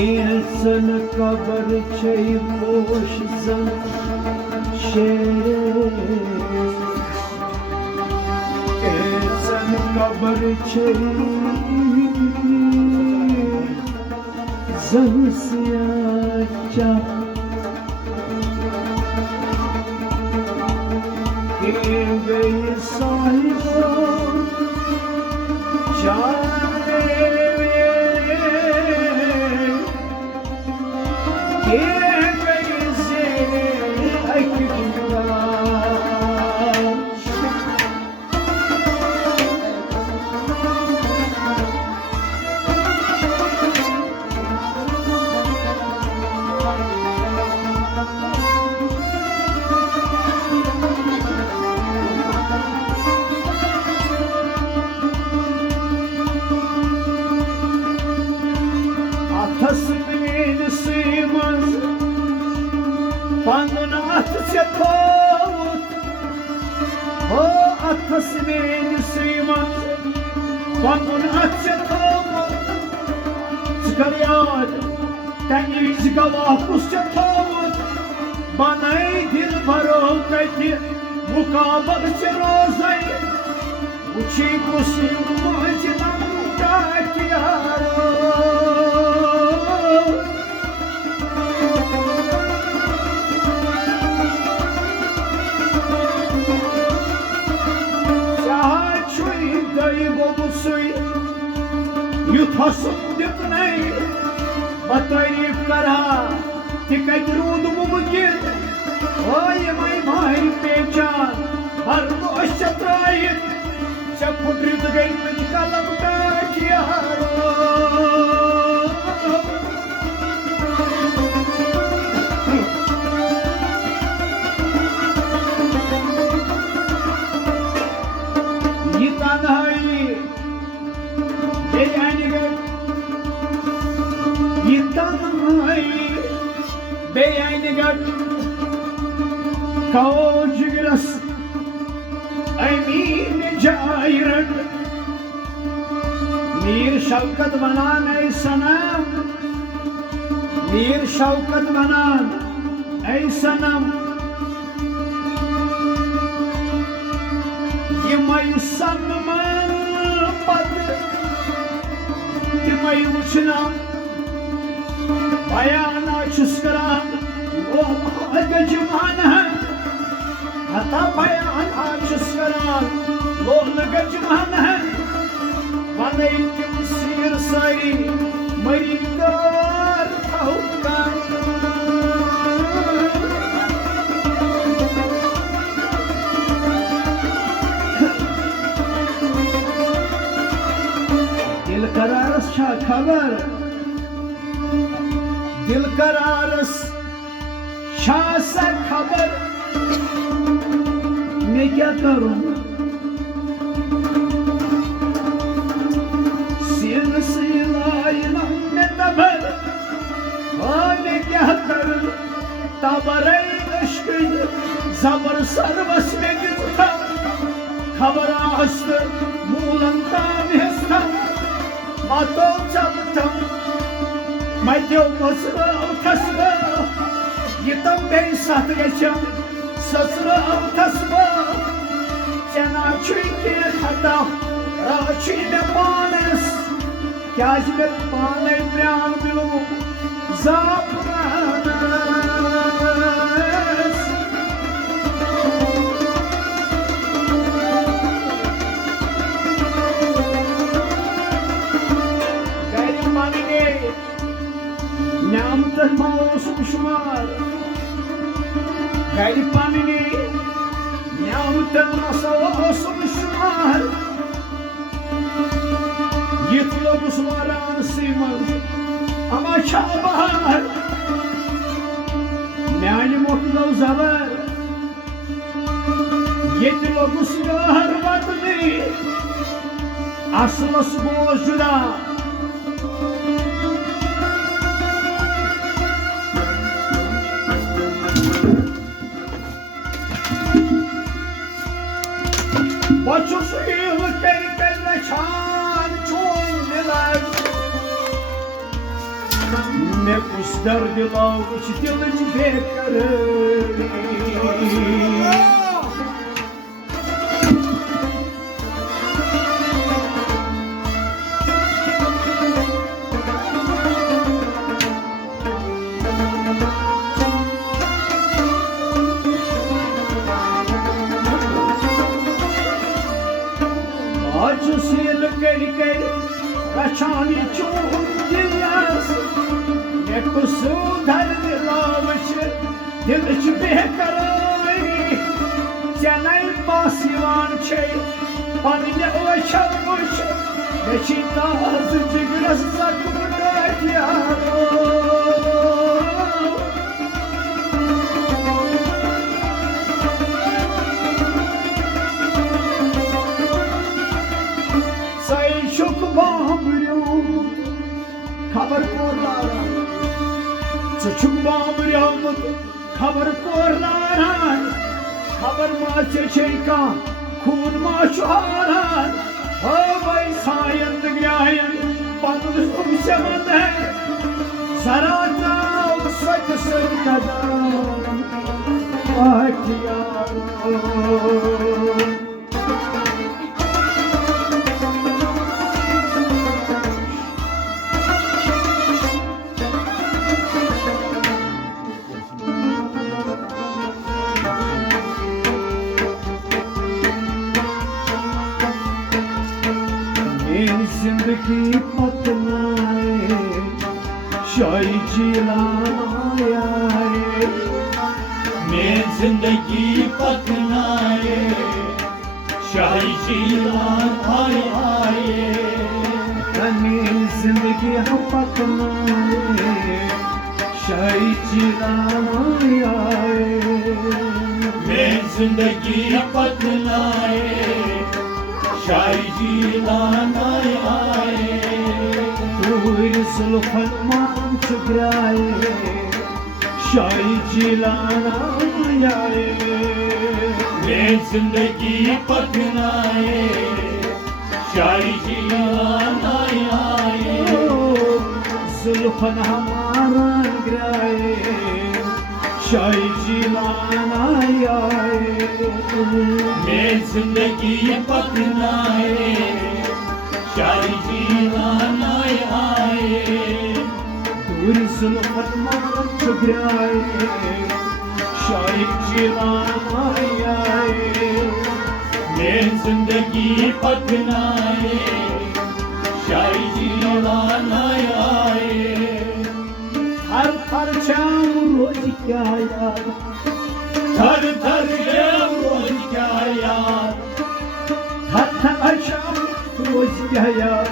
Insan kabar çey boş zan şere İnsan kabar çey zan siyaca İlbeyi sahibim Atasının sığmaz bandına atışa tavut. O atasının sığmaz bandına atışa tavut. Çıkarıyor deniz kavakuşça tavut. Bana dil paroltaki mukabalçı rozayı. Uçi kusim mucidan kakiyaro. Yutasım dipney batayıp kara tikay durudumu bugün Oy may pecan Bardu aşatrayın Çapudridu gaymet kalamda kiyaro Yitanayı Yitanayı Beyayni gök Kaucu giras Aymin cayran Mir şavkat vanan ey sanam Mir şavkat vanan ey sanam Yimayı sanman badı Yimayı uçunam Bayana çıskıran Oh gacımana Hatta bayana çıskıran Oh gacımana Bana ilkim sir sayı Mayindar tavukkan Dil kararız şakalar Dil kararız şahsa kabar मैं क्या करूं सिर सिलाइना में तबर मैं क्या करूं तबरे अश्क जबर सरबस में गिरता खबर astı muğlantan hestan mato çaptam Madyo kasra kasra Yitam bey sahtı geçem Sasra tasma Cana çünkü hata Raçide panes Kâzime pâne pryan bilu Zapranes Gayrim manine Namtın mağusum şumar Gayri panini Nâmten masavasım şumar Yitlo bu sumaran sığmaz Ama çabahar Meali mutlu zavar Yitlo bu sumaran vatni Aslısı boğazıda Başusu yığılık beni çan çoğun neler मैं कुछ दर्द लाओ कुछ दिल baker आज seal कर रचानी चून दिलस मैं कुछ दर्द लावश दिल बेकर चेन्नई पासिवान छे पन्ने ओछन वुछ मे छी ताज जिगरस जख्म यारो खबर कोरलारान चुक बामरियामत खबर कोरलारान खबर माचे चेका खून माशुहारान हो भाई सायन ग्यायन पंद उमशमन है जरा जाओ सच सच कदम आखियारो जिंदगी पतनाए शाही जिलाया मैं जिंदगी पतनाए शाही जिलान आए मैं जिंदगी पतनाए शाही जिलाया मैं जिंदगी पतनाए शाही जिलान आए दूर सुल्फन मान चुगराए शाही जिलाना आए मैं जिंदगी पतनाए शाही जिलान आए सुल्फन हमारा गिराए शाही जिलाना आए मैं जिंदगी पतनाए शाही जिलान आए दूर सुल्फन मान चुगराए शाही जिलाना आए मैं जिंदगी पतनाए शाही जिलान आए हर हर शाम रोज क्या याद थर थर रोज क्या याद हर हर शाम रोज क्या याद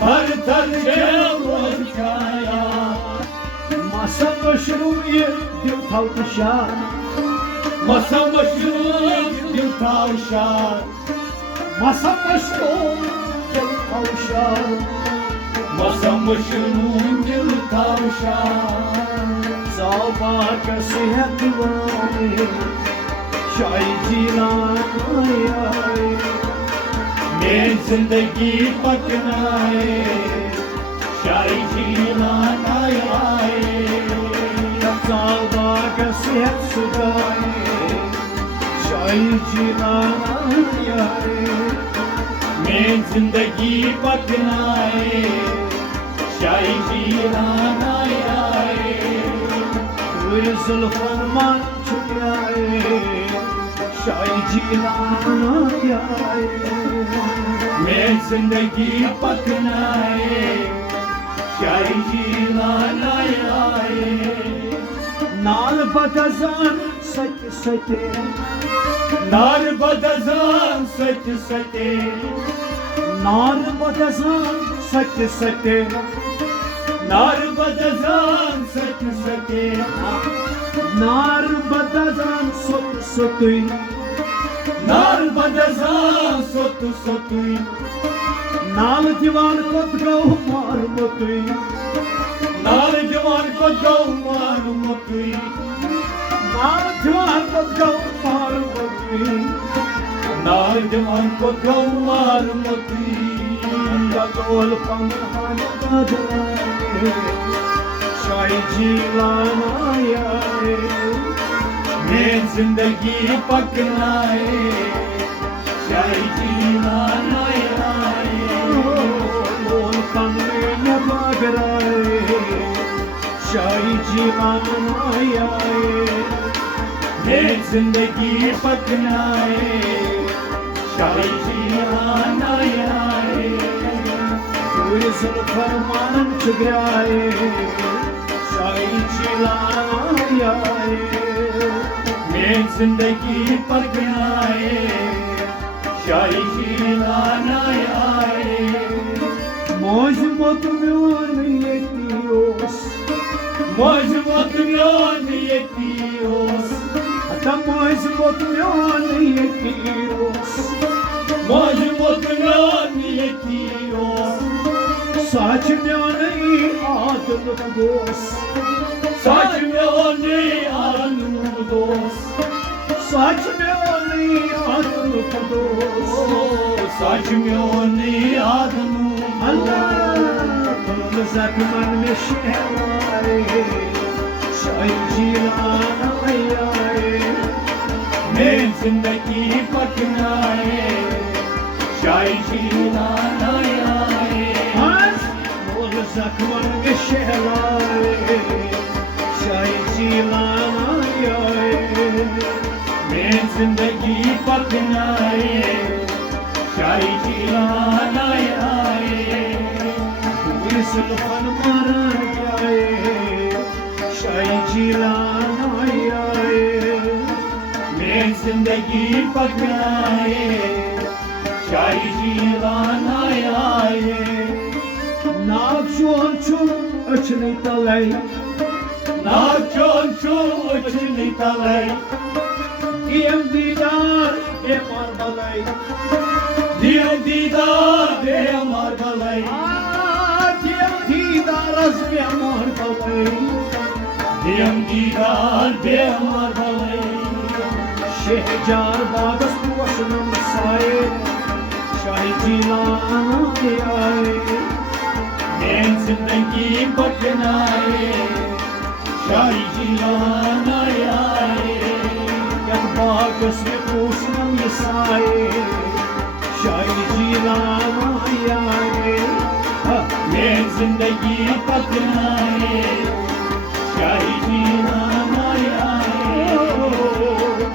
थर थर रोज क्या याद मसा मशरूम ये दिल था शार मसा मशरूम दिल था शार मसा मशरूम दिल था शार मसा मशरूम दिल था शार Salva सेहत वाले शाही जिलाना आए मैं जिंदगी पतनाए शाही जिलान आए Salva सेहत सुधारे शाही जिलाना आए मैं जिंदगी पतनाए शाही जिलान आए जुल्फन मान चुकाए शाही जिलाना आए मैं जिंदगी पतनाए शाही जिलान आए नाल बदजान सच सचे नार बदजान सच सचे नाल बदजान सच सचे नार बदजान सच सचे नार बदजान सच सचे नार बदजान सच सचे नाल दीवान को गौ मार मतुई नाल जवान को गौ मार मतुई नाल दीवान को गौ मार मतुई नाल जवान को गौ मार मतुई गोल पंखान शाही जीलान आए, मैं जिंदगी पकनाए शाही जीलान आए, मोल कन में न बागराए, शाही जीलान आए, मैं जिंदगी पकनाए शाही जीलान आए, पूरे फरमान चुग्राए, शाही जीलान आए, मैं जिंदगी पकनाए शाही जीलान आए, मौज मत म्योन येतियोस, मौज मत म्योन येतियोस, हता मौज मत म्योन येतियोस, मौज मत म्योन येतियोस, साच म्योन आदल दोस, सच म्योन आलू दोस, साच म्योन आदल दोस, सच म्योन आदू अल्लाह जख्मन में शहराए, शाही जीलान आए, मैं जिंदगी पकनाए शाही जीलान आए, मोल जख्मन में शहराए, शाही जीलान आए, मैं जिंदगी पकनाए शाही जीलान आए, सुल्फन मारा जाए, शाही जीलान आए, मैं जिंदगी पकनाए शाही जीलान आए, नाग शोन छुम अचनी तलाई, नाग चोन चो उछली तलाई, कीम दीदार ए मार बलाई, दियो दीदार दे अमर भलाई, कीम दीदार अज में मार बलाई, दियो दीदार दे अमर भलाई, शहजार बागस पोषणम साए, शाही जीलान आए, मैं जिंदगी पकनाए शाही जीलान आए, यत बागस में पोषणम साए, शाही जीलान आए, मैं जिंदगी पकनाए शाही जीलान आए,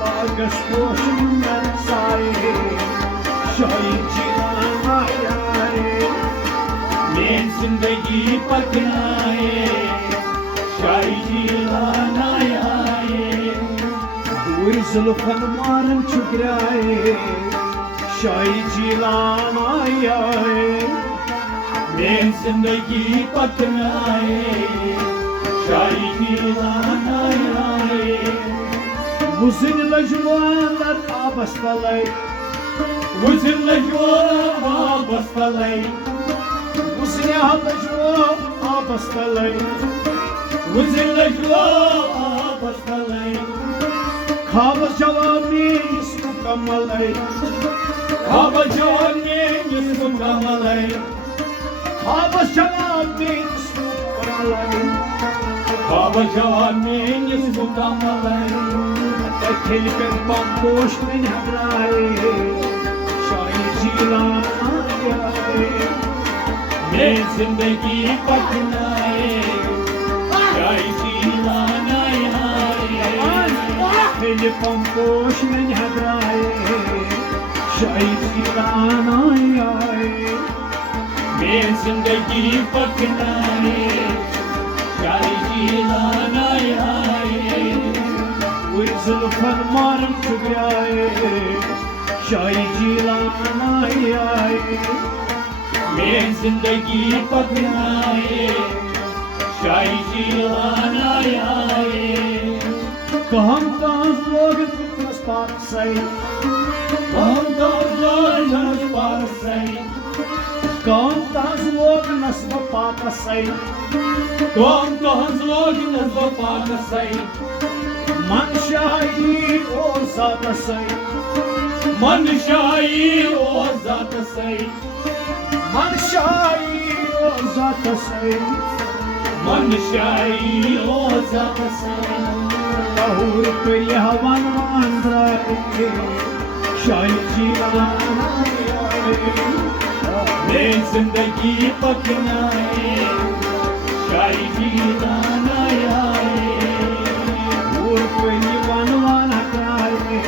बागस पोषणम साए, शाही जीलान आए, मैं जिंदगी पकनाए शाही जीलान आए, दूर जुल्फन मारन चुग्राए, शाही जीलान आए, मैं जिंदगी पकनाए शाही जीलान आए, मुझिन लजवान आबस तलाई, मुझिन लजवान वापस तलाई, मुझिन लजवान आबस तलाई, मुझिन लजवान वापस तलाई, खाबस जवाब में इसको कमलाई, खाब जवान में इसको कमलाई, खाबस जवाब में इसको कमलाई, खाब जवान में इसको कमलाई, खेल पे बंकोश में हबराए, शाही जीलान आए, मैं जिंदगी पकनाए शाही जीलान आए, खेल बंकोश में हबराए, शाही जीलान आए, मैं जिंदगी पकनाए शाही जीलान आए, जुल्फन मारम चुग्राए, शाही जीलान आए, मैं जिंदगी पकनाए शाही जीलान आए, कहम काज लोग फितरस पाक सई, हम तो लोग पार सही, कहम काज लोग नस्ब पाक सई, कौन तो हम लोग नज़र पाक सही, मन शाही ओ जात सई, मन शाही और जात सही, मन शाही ओ जात सई, मन शाही ओजा कहूर पे हवन मांद्रे शाही मैं जिंदगी पकनाए शाही जीलाना और पे बनवान कराए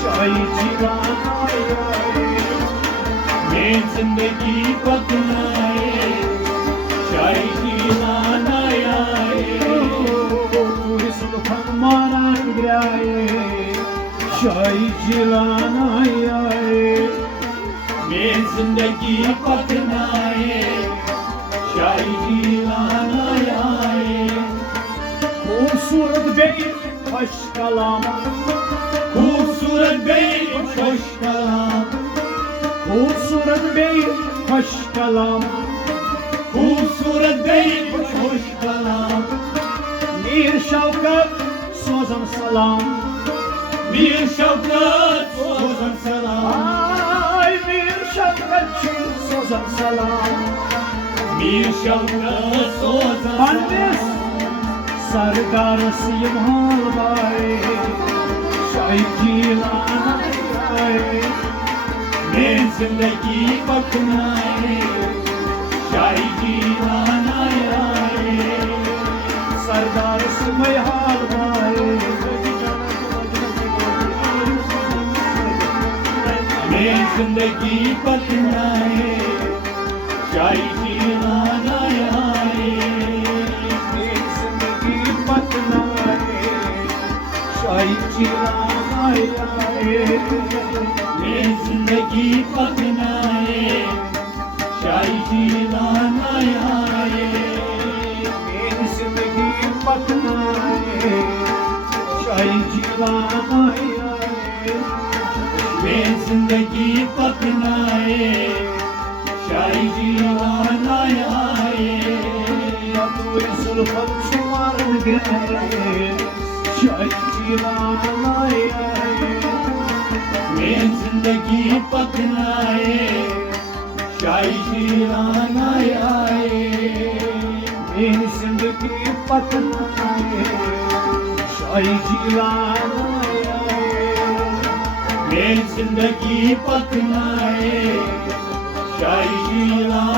शाही जीवाना मैं जिंदगी पकनाए शाही जीलाना Maran graye शाही जिलाना मैं जिंदगी पकनाए शाही जीलाना खूबसूरत गई खुश कलाम खूबसूरत गई खुश कलाम खूबसूरत गई खुश कलाम खूबसूरत गई खुश कलाम मीर शौकत सोजन सलाम मीर शौकत सोजन सलाम ay मीर शौकत सोजन सलाम मीर शौकत सोजन पंडित सरकार सिम हालवाए शाही जिलाना मैं जिंदगी पकनाए शाही जीलाना सरदार सिमय हालवाए मैं जिंदगी पकनाए शाही जीलाना जिंदगी पतनाए शाही जिलाना मैं जिंदगी पकनाए शाही जीलाना जिंदगी पतनाए शाही जिलाना मैं जिंदगी पकनाए शाही जीलाना सुल्फत शुमार गए शाही जिलाना मैं जिंदगी पकनाए शाही जीलाना मेरी जिंदगी पतनाए शाही जिलाना मैं जिंदगी पकनाए शाही जीलाना